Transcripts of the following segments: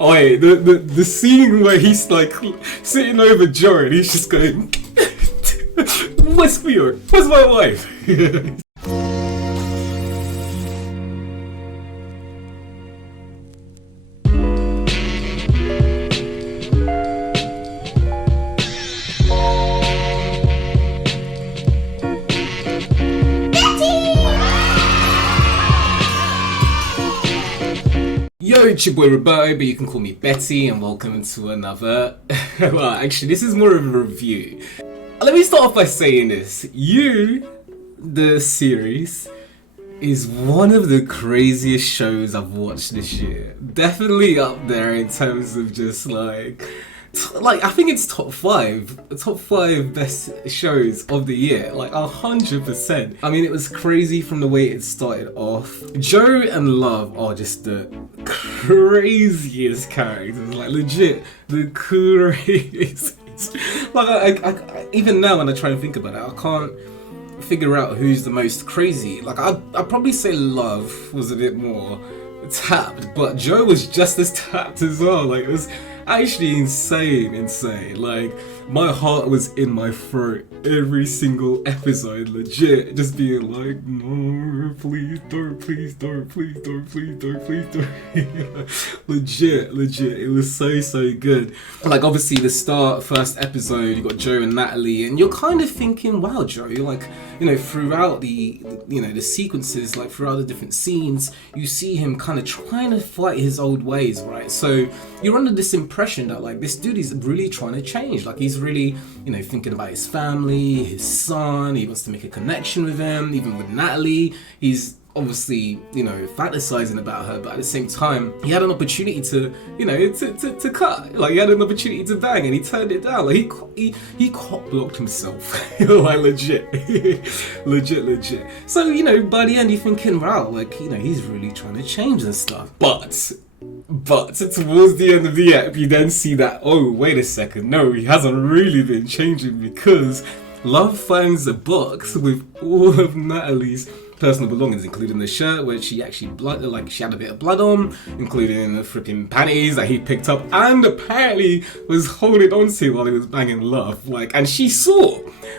Oh, yeah, the scene where he's like sitting over Joe and he's just going, "Where's Theo? Where's my wife?" Yo, it's your boy Roberto, but you can call me Betty, and welcome to another. Well, actually, this is more of a review. Let me start off by saying this. The series, is one of the craziest shows I've watched this year. Definitely up there in terms of just like I think it's top five best shows of the year, like 100%. I mean, it was crazy from the way it started off. Joe and Love are just the craziest characters, like legit the craziest. Like I even now when I try and think about it, I can't figure out who's the most crazy. Like I'd probably say Love was a bit more tapped, but Joe was just as tapped as well. Like it was actually insane. Like my heart was in my throat every single episode, legit, just being like, no, please don't, please don't, please don't, please don't, please don't. legit, it was so good. Like obviously the first episode, you got Joe and Natalie, and you're kind of thinking, wow, Joe, like, you know, throughout the sequences, like throughout the different scenes, you see him kind of trying to fight his old ways, right? So you're under this impression that like this dude is really trying to change, like he's really, you know, thinking about his family, his son, he wants to make a connection with him, even with Natalie. He's obviously, you know, fantasizing about her, but at the same time, he had an opportunity to, you know, to cut. Like he had an opportunity to bang, and he turned it down. Like he cop blocked himself, like legit. So you know, by the end, you're thinking, wow, like you know, he's really trying to change and stuff. But towards the end of the app, you then see that, oh, wait a second, no, he hasn't really been changing, because Love finds a box with all of Natalie's personal belongings, including the shirt where she actually she had a bit of blood on, including the flipping panties that he picked up and apparently was holding on to while he was banging Love. Like, and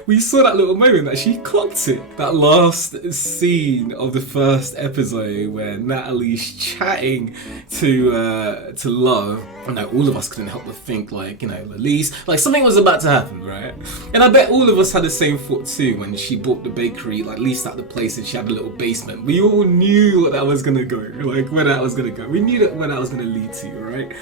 we saw that little moment that she clocked it. That last scene of the first episode where Natalie's chatting to Love. No, all of us couldn't help but think, like, you know, at least, like, something was about to happen, right? And I bet all of us had the same thought too when she bought the bakery, like, at least at the place, and she had a little basement. We all knew what that was gonna go, like, where that was gonna go. We knew that where that was gonna lead to, right?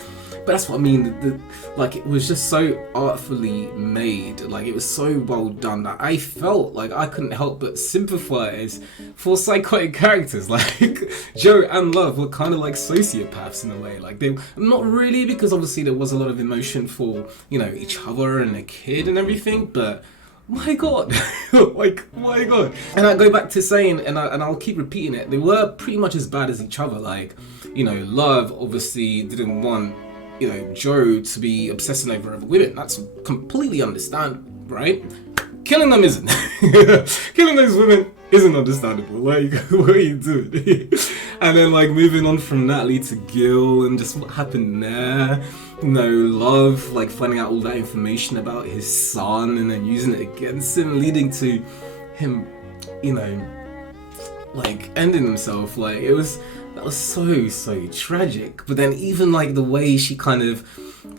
But that's what I mean, like, it was just so artfully made, like, it was so well done that I felt like I couldn't help but sympathize for psychotic characters. Like, Joe and Love were kind of like sociopaths in a way, like, they, not really, because obviously there was a lot of emotion for, you know, each other and a kid and everything, but my god, like, my god. And I go back to saying, and I'll keep repeating it, they were pretty much as bad as each other. Like, you know, Love obviously didn't want, you know, Joe to be obsessing over other women. That's completely understandable, right? Killing them isn't. Killing those women isn't understandable. Like, what are you doing? And then, like, moving on from Natalie to Gil and just what happened there. You know, Love, like, finding out all that information about his son and then using it against him, leading to him, you know, like, ending himself. Like, that was so tragic. But then even like the way she kind of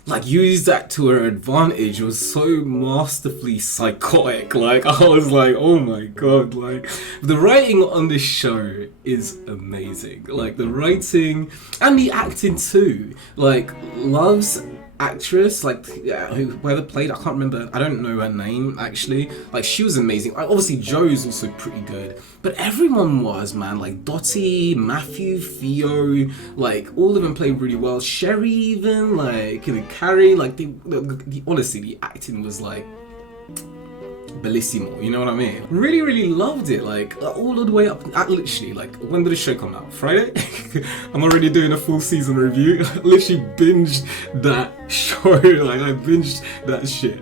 like used that to her advantage was so masterfully psychotic. Like I was like, oh my god, like the writing on this show is amazing. Like the writing and the acting too. Like Love's actress, like whoever played, I can't remember, I don't know her name actually, like she was amazing. Obviously Joe's also pretty good, but everyone was, man, like Dottie, Matthew, Theo, like all of them played really well. Sherry even, like, you know, Carrie, like the honestly the acting was like bellissimo, you know what I mean? Really loved it, like all the way up at literally, like, when did the show come out? Friday? I'm already doing a full season review. Literally binged that show, like I binged that shit.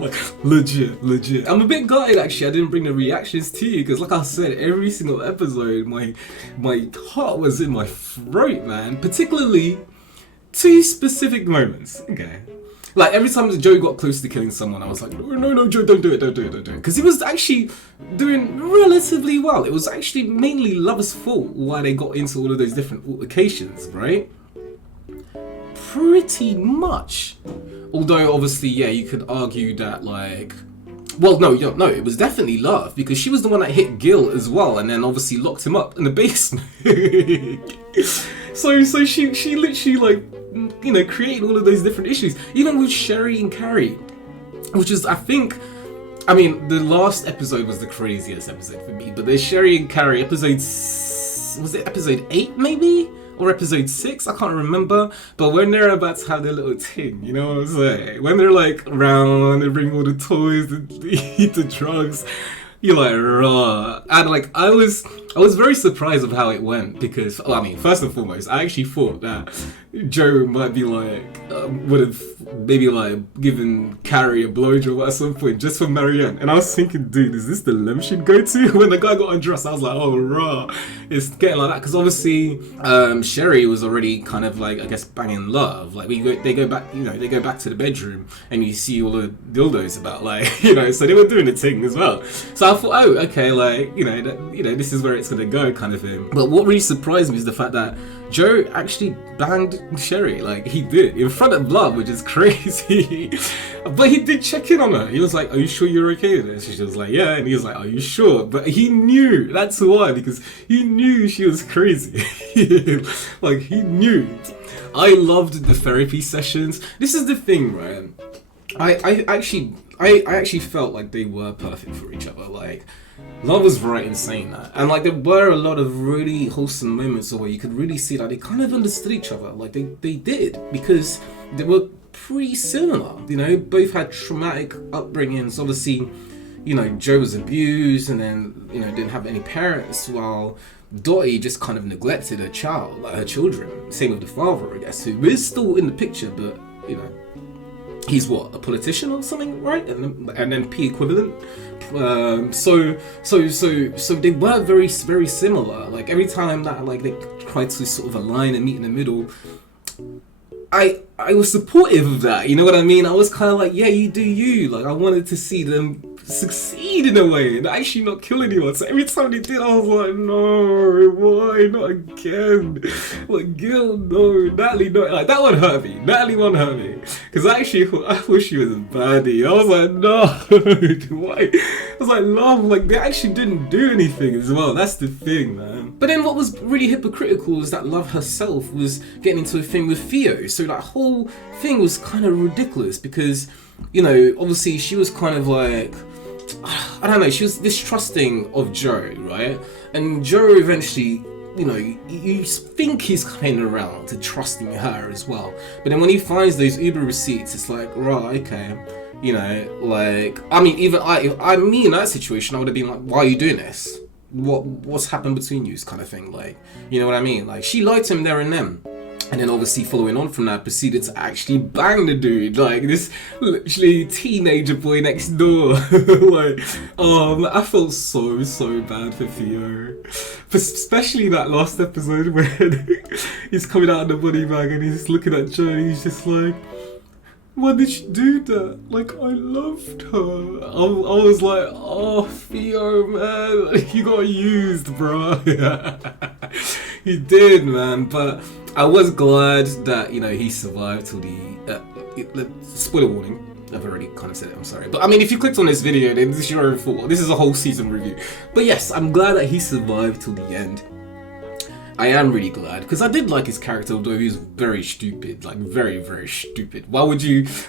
Like legit. I'm a bit gutted actually I didn't bring the reactions to you, because like I said, every single episode my heart was in my throat, man. Particularly 2 specific moments. Okay. Like, every time Joe got close to killing someone, I was like, no, Joe, don't do it. Because he was actually doing relatively well. It was actually mainly Love's fault why they got into all of those different altercations, right? Pretty much. Although, obviously, yeah, you could argue that, like... Well, no, it was definitely Love, because she was the one that hit Gil as well, and then obviously locked him up in the basement. so she literally, like, you know, created all of those different issues. Even with Sherry and Carrie, which is, I think, I mean, the last episode was the craziest episode for me, but there's Sherry and Carrie, was it episode 8 maybe? Or episode 6, I can't remember. But when they're about to have their little ting, you know what I'm saying? When they're like around, they bring all the toys, they eat the drugs, you're like, raw. And like, I was very surprised of how it went, because, I mean, first and foremost, I actually thought that Joe might be like, would have maybe like given Carrie a blowjob at some point just for Marianne. And I was thinking, dude, is this the length she'd go to? When the guy got undressed, I was like, oh, raw. It's getting like that. Because obviously, Sherry was already kind of like, I guess, banging Love. Like, they go back to the bedroom and you see all the dildos about, like, you know, so they were doing the thing as well. So I thought, oh, okay, like, you know, this is where it's going to go kind of thing. But what really surprised me is the fact that Joe actually banged Sherry, like he did, in front of Love, which is crazy. But he did check in on her. He was like, are you sure you're okay with this? She was like, yeah. And he was like, are you sure? But he knew, that's why, because he knew she was crazy. Like, he knew. I loved the therapy sessions. This is the thing, right? I actually felt like they were perfect for each other. Like, Love was right in saying that. And like, there were a lot of really wholesome moments where you could really see that they kind of understood each other. Like, they did, because they were pretty similar, you know? Both had traumatic upbringings. Obviously, you know, Joe was abused and then, you know, didn't have any parents, while Dottie just kind of neglected her child, like her children. Same with the father, I guess, who is still in the picture, but, you know, he's what, a politician or something, right? And then P equivalent. So they were very, very similar. Like, every time that, like, they tried to sort of align and meet in the middle, I was supportive of that, you know what I mean? I was kind of like, yeah, you do you. Like, I wanted to see them succeed in a way and actually not kill anyone. So every time they did, I was like, no, why not again? Like, Gil, no, Natalie, no. Like, that one hurt me. Natalie one hurt me, because I thought she was a baddie. I was like, no, why? I was like, Love, like, they actually didn't do anything as well. That's the thing, man. But then what was really hypocritical is that Love herself was getting into a thing with Theo. So that whole thing was kind of ridiculous, because, you know, obviously she was kind of like, I don't know, she was distrusting of Joe, right? And Joe eventually, you know, you think he's coming around to trusting her as well. But then when he finds those Uber receipts, it's like, right, okay, you know, like, I mean, even me in that situation, I would have been like, why are you doing this? What's happened between you, kind of thing, like, you know what I mean? Like, she lied to him there and then. And then obviously following on from that, proceeded to actually bang the dude, like this literally teenager boy next door. Like, I felt so bad for Theo. Especially that last episode where he's coming out of the body bag and he's looking at Jo and he's just like, why did she do that? Like, I loved her. I was like, oh, Theo, man, you got used, bro. He did, man, but I was glad that, you know, he survived till the spoiler warning. I've already kind of said it, I'm sorry. But I mean, if you clicked on this video, then this is your own fault. This is a whole season review. But yes, I'm glad that he survived till the end. I am really glad, because I did like his character, although he was very stupid, like very, very stupid. Why just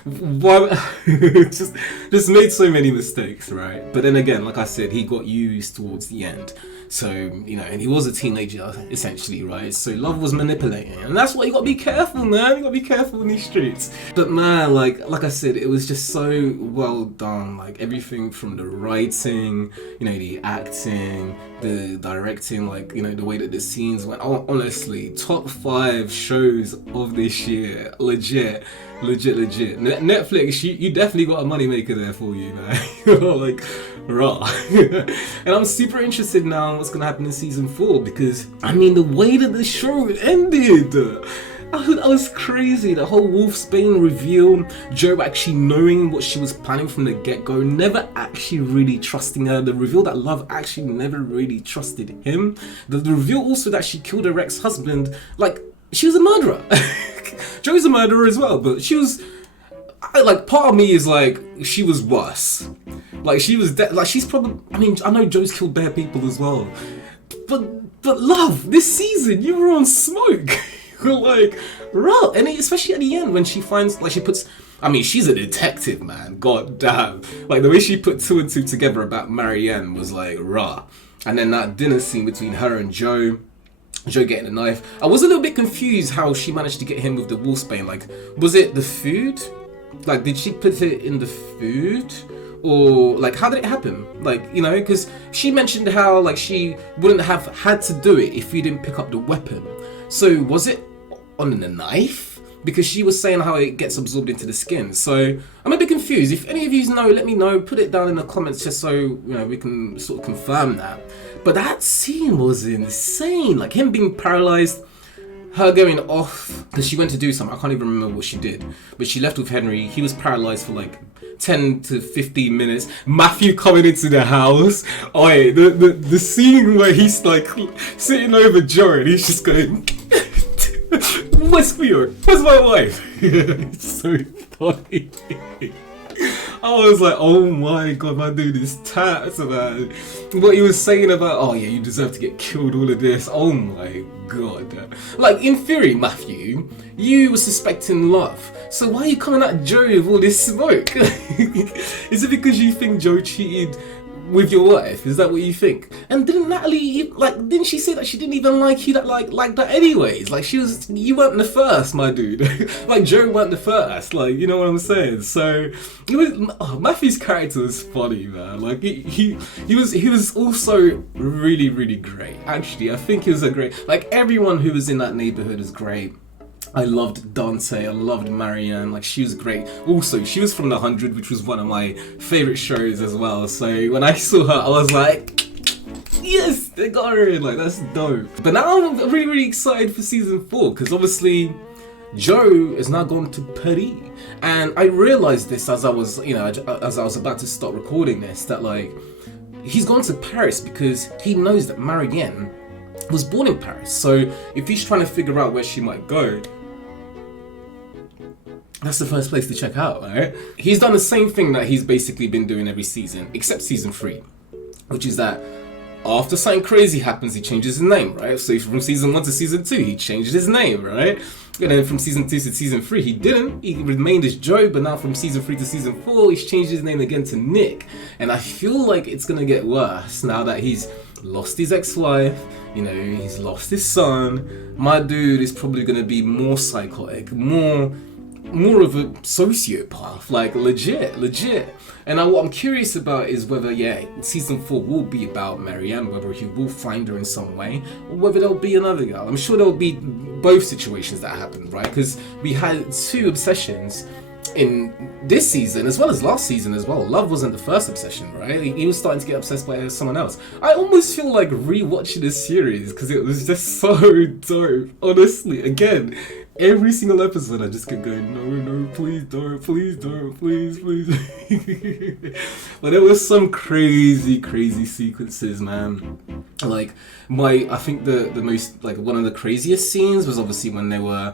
made so many mistakes, right? But then again, like I said, he got used towards the end. So, you know, and he was a teenager, essentially, right? So Love was manipulating, and that's why you gotta be careful, man. You gotta be careful in these streets. But man, like I said, it was just so well done. Like, everything from the writing, you know, the acting, the directing, like, you know, the way that the scenes went. Oh, honestly, top 5 shows of this year. Legit. Netflix, you definitely got a moneymaker there for you, man. Like, raw. And I'm super interested now in what's gonna happen in season 4, because I mean, the way that the show ended, That was crazy. The whole Wolfsbane reveal, Joe actually knowing what she was planning from the get-go, never actually really trusting her. The reveal that Love actually never really trusted him. The reveal also that she killed her ex-husband. Like, she was a murderer. Joe's a murderer as well, but she was... like, part of me is like, she was worse. Like, she was like, she's probably... I mean, I know Joe's killed bare people as well. But Love, this season, you were on smoke. Like, right, and especially at the end when she finds, like, she puts, I mean, she's a detective, man, god damn, like, the way she put 2 and 2 together about Marianne was like, rah. And then that dinner scene between her and Joe getting a knife, I was a little bit confused how she managed to get him with the Wolfsbane. Like, was it the food? Like, did she put it in the food? Or, like, how did it happen? Like, you know, because she mentioned how, like, she wouldn't have had to do it if he didn't pick up the weapon. So, was it on the knife? Because she was saying how it gets absorbed into the skin. So, I'm a bit confused. If any of you know, let me know. Put it down in the comments just so, you know, we can sort of confirm that. But that scene was insane. Like, him being paralyzed, her going off, because she went to do something. I can't even remember what she did. But she left with Henry. He was paralyzed for, like, 10 to 15 minutes. Matthew coming into the house. Oi, the scene where he's like sitting over Joe and he's just going, where's Theo? Where's my wife? It's so funny. I was like, oh my god, my dude is tats, man. What he was saying about, oh yeah, you deserve to get killed, all of this. Oh my god. Like, in theory, Matthew, you were suspecting Love. So why are you coming at Joe with all this smoke? Is it because you think Joe cheated with your wife? Is that what you think? And didn't Natalie, like, didn't she say that she didn't even like you that like that anyways? Like, you weren't the first, my dude. Like, Joe weren't the first, like, you know what I'm saying? So, Matthew's character was funny, man. Like, he was also really, really great. Actually, I think he was a great, like, everyone who was in that neighborhood is great. I loved Dante, I loved Marianne, like, she was great. Also, she was from The 100, which was one of my favourite shows as well. So when I saw her, I was like, yes, they got her in, like, that's dope. But now I'm really, really excited for season 4, because obviously Joe is now gone to Paris. And I realised this as I was, you know, as I was about to start recording this, that, like, he's gone to Paris because he knows that Marianne was born in Paris. So if he's trying to figure out where she might go, that's the first place to check out, right? He's done the same thing that he's basically been doing every season, except season 3, which is that after something crazy happens, he changes his name, right? So from season 1 to season 2, he changed his name, right? And then from season 2 to season 3, he didn't. He remained as Joe, but now from season 3 to season 4, he's changed his name again to Nick. And I feel like it's gonna get worse now that he's lost his ex-wife, you know, he's lost his son. My dude is probably gonna be more psychotic, more of a sociopath, like legit. And what I'm curious about is whether, yeah, season 4 will be about Marianne, whether he will find her in some way, or whether there'll be another girl. I'm sure there'll be both situations that happen, right? Because we had 2 obsessions in this season, as well as last season as well. Love wasn't the first obsession, right? He was starting to get obsessed by someone else. I almost feel like rewatching this series because it was just so dope. Honestly, again, every single episode I just kept going, no, please don't, please. But there was some crazy sequences, man. Like, I think the most, like, one of the craziest scenes was obviously when they were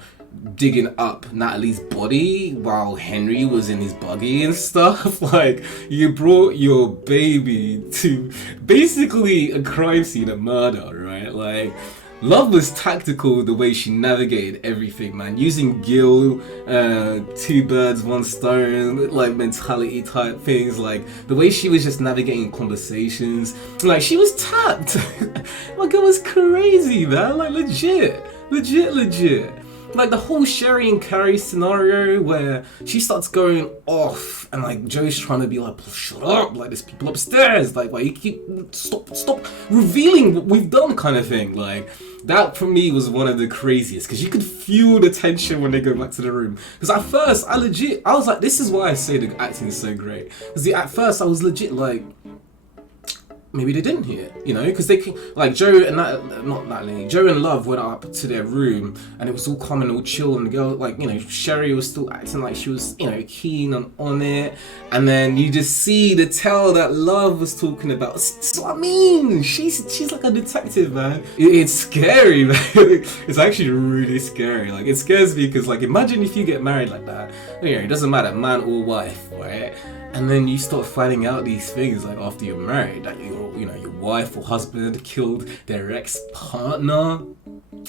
digging up Natalie's body while Henry was in his buggy and stuff. Like, you brought your baby to basically a crime scene, a murder, right? Like, Love was tactical the way she navigated everything, man. Using Gil, 2 birds, 1 stone, like mentality type things. Like the way she was just navigating conversations. Like she was tapped. My girl was crazy, man. Like legit. Like the whole Sherry and Carrie scenario where she starts going off and like Joe's trying to be like, shut up, like there's people upstairs, like why you keep stop revealing what we've done kind of thing. Like that for me was one of the craziest because you could feel the tension when they go back to the room. Because at first I was like, this is why I say the acting is so great. Because at first I was legit like, maybe they didn't hear, you know, because they can, like Joe and not Natalie, Joe and Love went up to their room and it was all calm and all chill, and the girl, like, you know, Sherry was still acting like she was, you know, keen on it, and then you just see the tell that Love was talking about. That's what I mean. She's like a detective, man. It's scary, man. It's actually really scary. Like, it scares me because, like, imagine if you get married like that. You know, it doesn't matter, man or wife, right? And then you start finding out these things, like, after you're married, that your wife or husband killed their ex-partner,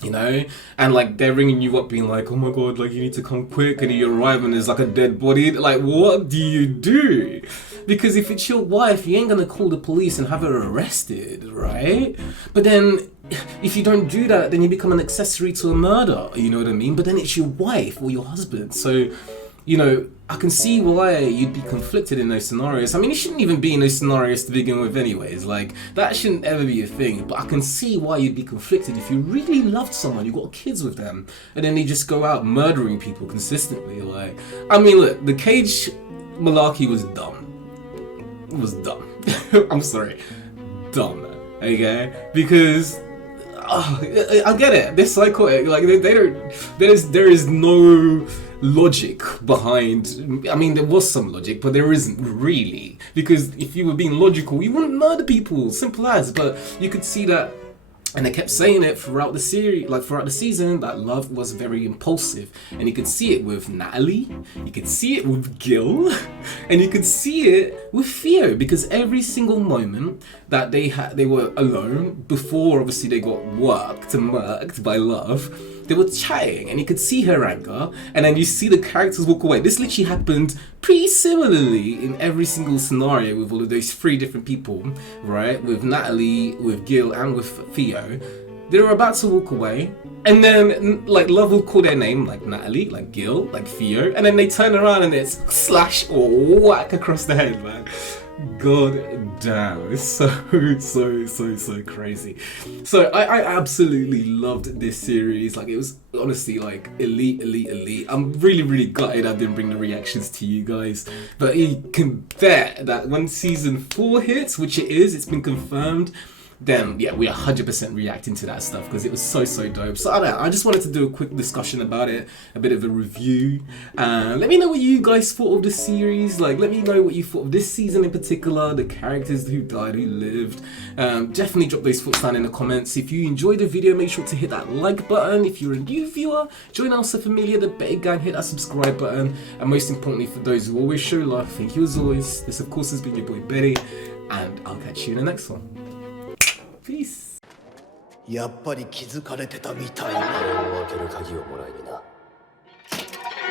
you know, and like they're ringing you up being like, oh my god, like, you need to come quick, and you arrive and there's like a dead body. Like, what do you do? Because if it's your wife, you ain't gonna call the police and have her arrested, right? But then if you don't do that, then you become an accessory to a murder, you know what I mean? But then it's your wife or your husband, so, you know, I can see why you'd be conflicted in those scenarios. I mean, you shouldn't even be in those scenarios to begin with anyways. Like, that shouldn't ever be a thing. But I can see why you'd be conflicted if you really loved someone, you got kids with them, and then they just go out murdering people consistently. Like, I mean, look, the Cage malarkey was dumb. It was dumb. I'm sorry. Dumb. Okay? Because I get it. They're psychotic. Like, they don't. There is no logic behind. I mean, there was some logic, but there isn't really, because if you were being logical, you wouldn't murder people, simple as. But you could see that, and they kept saying it throughout the series, like throughout the season, that Love was very impulsive, and you could see it with Natalie, you could see it with Gil, and you could see it with Theo, because every single moment that they were alone before obviously they got murked by Love, they were chatting, and you could see her anger, and then you see the characters walk away. This literally happened pretty similarly in every single scenario with all of those three different people, right? With Natalie, with Gil, and with Theo. They were about to walk away, and then, like, Love will call their name, like Natalie, like Gil, like Theo, and then they turn around and it's slash or whack across the head, man. God damn, it's so crazy. So I absolutely loved this series. Like, it was honestly like elite. I'm really gutted I didn't bring the reactions to you guys, but you can bet that when season 4 hits, which it is, it's been confirmed, then yeah, we are 100% reacting to that stuff because it was so dope. So I just wanted to do a quick discussion about it, a bit of a review. Let me know what you guys thought of the series. Like, let me know what you thought of this season in particular, the characters who died, who lived. Definitely drop those thoughts down in the comments. If you enjoyed the video, make sure to hit that like button. If you're a new viewer, join Nossa Familia, the Betty Gang, hit that subscribe button. And most importantly, for those who always show love, thank you as always. This of course has been your boy Betty, and I'll catch you in the next one. Peace. やっぱり気づかれてたみたいな。開ける鍵をもらいにな。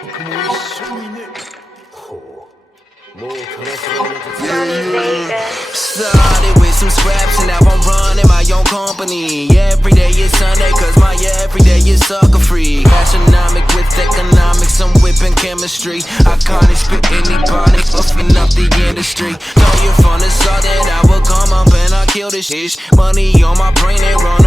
僕も一緒にね。ほう。もう悲しみなく Started with some scraps and now I'm running my own company. Every day is Sunday cause my everyday is sucker free. Astronomic with economics, I'm whipping chemistry. Iconic, spit anybody, buffing up the industry. Know you from the south that I will come up and I kill this shit. Money on my brain and run